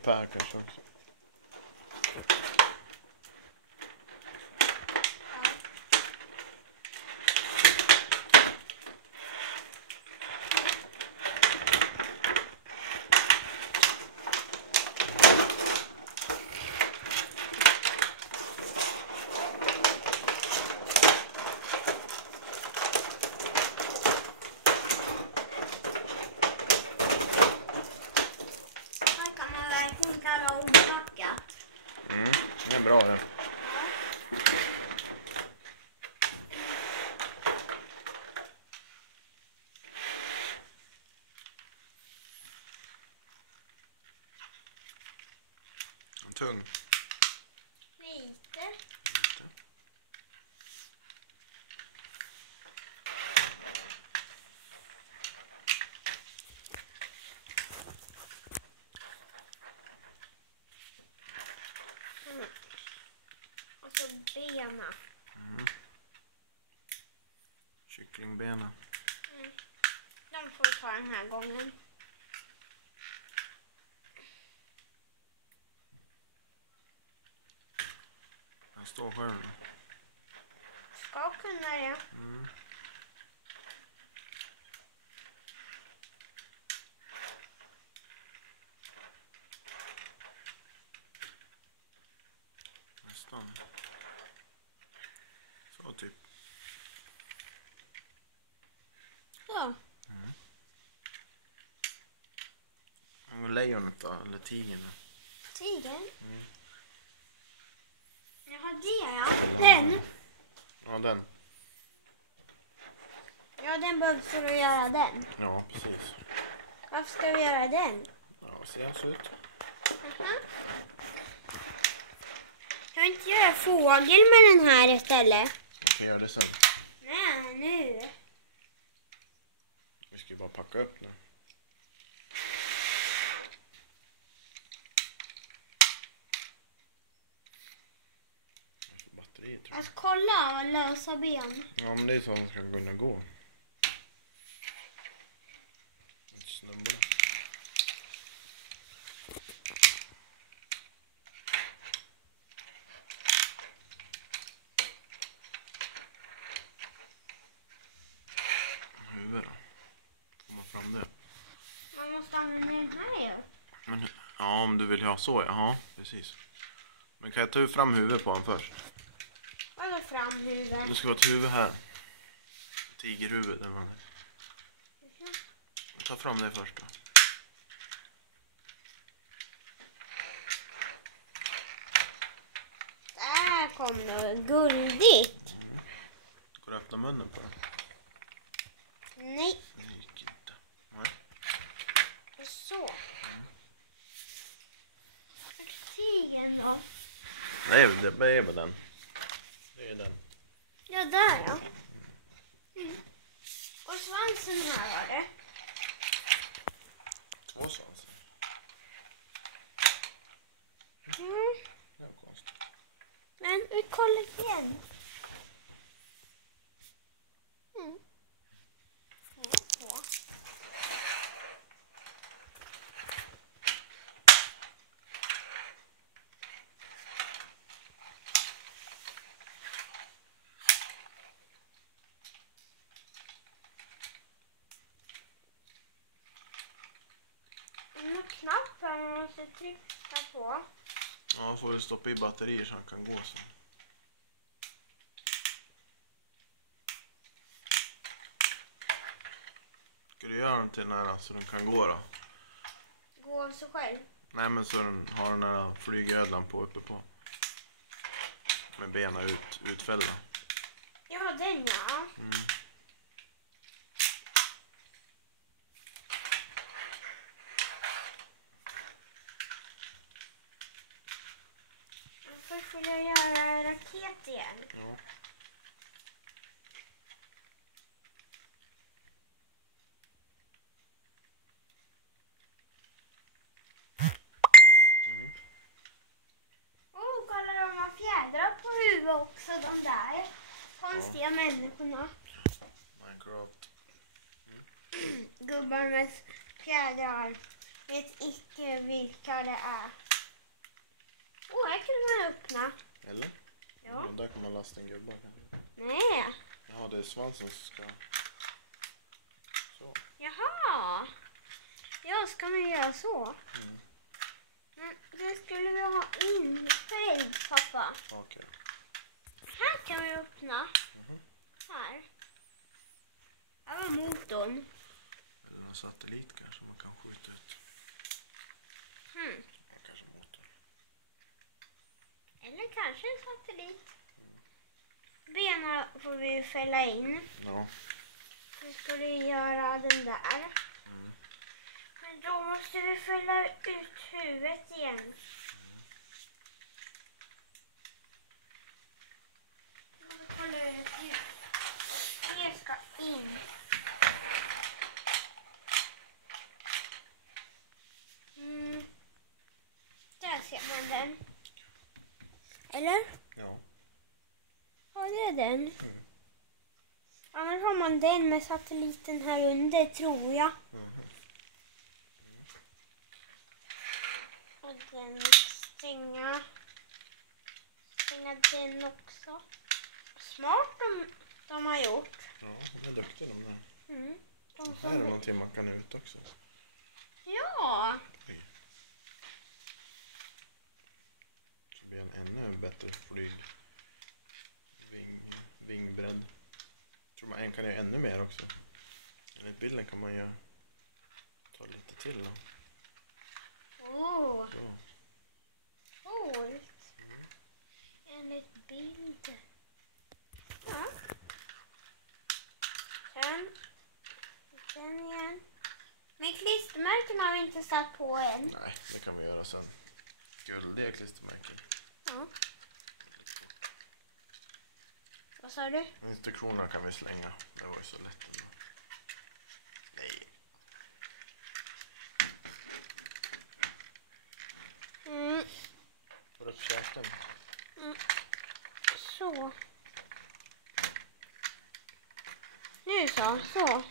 tejpa här kanske också. Det är bra det. Tung. Lite. Och så bena. Kycklingbena. De får vi ta den här gången. Den står själv. Ska kunna det. Nästan. Så typ. Så. Lejonet då, eller tigern. Tigern. Jaha, det ja. Den. Ja, den. Ja, den behövs för att göra den. Ja, precis. Varför ska vi göra den? Ja, ser så ut. Kan vi inte göra fågel med den här istället? Vi ska göra det sen. Nej, nu. Vi ska ju bara packa upp nu. Batteriet, tror jag. Alltså kolla och lösa ben. Ja, men det är så han ska kunna gå. Snubbla. Huvud då. Komma fram det. Man måste använda den här ju. Men, ja, om du vill ha så, jaha, precis. Men kan jag ta fram huvudet på honom först? Vadå fram huvudet? Det ska vara ett huvud här. Tigerhuvud eller vad det är. Ta fram det först då. Där kom något guldigt. Ska du öppna munnen på den? Nej, Det gick inte. Nej. så. Tigern då? Nej, det är väl den. Det är den. Ja, där ja. Och svansen här var det. Två svansar. Det var konstigt. Men vi kollar igen. Två. En knapp här man måste trycka på. Ja, får du stoppa i batterier så han kan gå så. Ska du göra den till den här så den kan gå då? Gå av sig själv. Nej, men så den har den här flygödlan på uppe på. Med benen utfällda. Ja, den ja. Först vill jag göra en raket igen. Ja. Kolla, de har fjädrar på huvudet också, de där konstiga människorna. Minecraft. Gubbar med fjädrar. Vet inte vilka det är. Här kan man öppna. Eller? Ja. Där kan man lasta en gubbar kanske. Nej. Ja, det är svansen som ska... Så. Jaha. Ja, ska man göra så? Men det skulle vi ha infälld, pappa. Okej. Här kan vi öppna. Här. Här var motorn. Eller någon satellit kanske man kan skjuta ut. Ja, kanske motor. Eller kanske en satellit. Benen får vi fälla in. Ja. Så ska vi göra den där. Men då måste vi fälla ut huvudet igen. Det ska in. Där ser man den. Eller? Ja. Ja, det är den. Annars har man den med satelliten här under, tror jag. Och den stänga den också. Smart de har gjort. Ja, de är duktiga de där. De Här är som... någonting man kan ut också. Ja. Så blir en ännu bättre vingbredd. Tror man en kan göra ännu mer också. Enligt bilden kan man ju ta lite till då. Åh, Så. coolt. Enligt bild. Ja. Sen igen. Men klistermärken har vi inte satt på än. Nej, det kan vi göra sen. Guldiga klistermärken. Ja. Vad sa du? Instruktionerna kan vi slänga. Det var ju så lätt ändå. Nej. Får upp käken. Så. Nu så.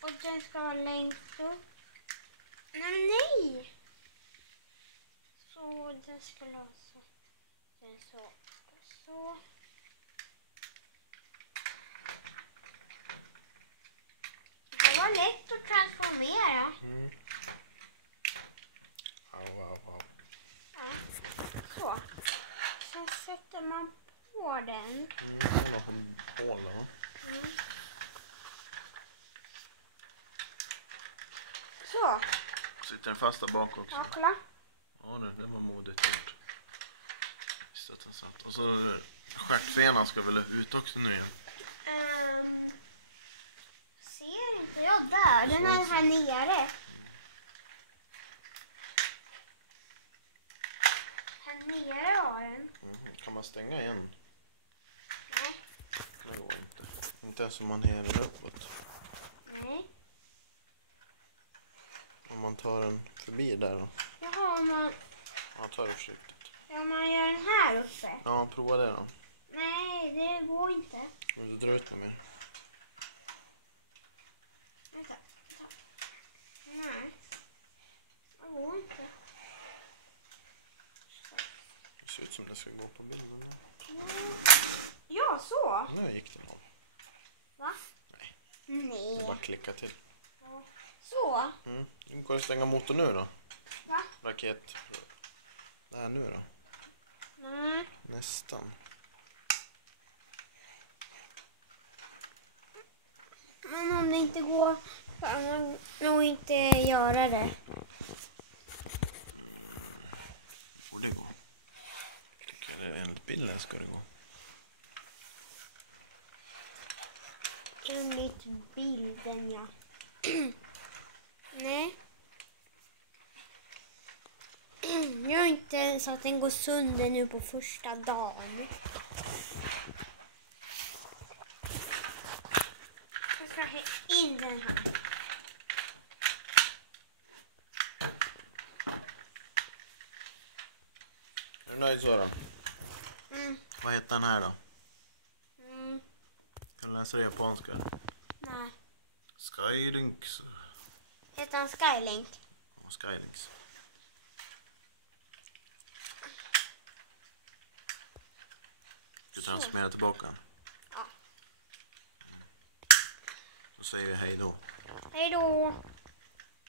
Och den ska vara längst upp. Nej! Så, den ska vara så. Sen så. Så. Det var lätt att transformera. Wow. Ja. Så. Sen sätter man på den. Det är något hål då. Så. Sitter den fast där bak också? Ja, kolla. Ja, det var modigt gjort. Visst att den satt. Och så stjärtfenan ska väl ut också nu igen. Ser inte jag där? Den är här nere. Här nere var den. Kan man stänga igen? Nej. Det går inte. Inte ens om man häver uppåt. Nej. Om man tar den förbi där då. Jaha, Ja, tar det försiktigt. man gör den här uppe. Ja, prova det då. Nej, det går inte. Vill du dra ut den mer? Vänta. Nej. Det går inte. Det ser ut som det ska gå på bilden. Ja, så. Nu gick den av. Va? Nej. Nej. Det bara klicka till. Så. Nu går det att stänga motorn nu då. Va? Raket. Där nu då. Nej. Nästan. Men om det inte går kan man nog inte göra det. Borde gå. Enligt bilden ska det gå. Enligt bilden, ja. Nej. Jag har inte så att den går sönder nu på första dagen. Jag ska ha in den här. Är du nöjd så då? Vad heter den här då? Kan du läsa det japanska? Nej. Skylinks. Heter han Skylink? Ja, Skylinks. Ska du transformera tillbaka? Ja. Då säger vi hej då. Hej då!